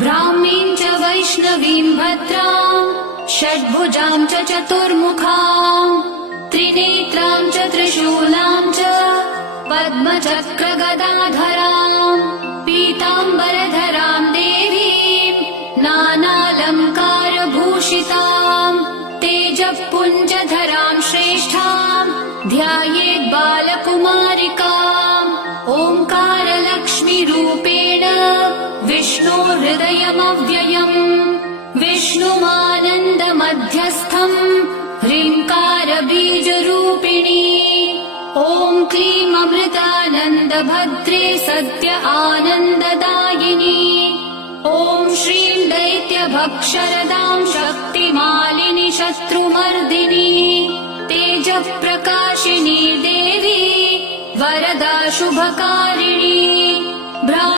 ब्राह्मीं च वैष्णवीं भद्रां षड्भुजां च चतुर्मुखां त्रिनेत्रां च त्रिशूलां च पद्मचक्रगदाधरां पीताम्बरधरां देवीं नानालङ्कारभूषितां तेजःपुञ्जधरां श्रेष्ठां ध्यायेत् बालकुमारिकाम् ओङ्कारलक्ष्मीरूपेण विष्णोर्हृदयमव्ययम् विष्णुमानन्दमध्यस्थम् ह्रीङ्कारबीजरूपिणी ॐ क्लीं अमृतानन्दभद्रे सद्य आनन्ददायिनी ॐ श्रीं दैत्यभक्षरदां शक्तिमालिनि शत्रुमर्दिनी तेजःप्रकाशिनी देवी वरदा शुभकारिणी।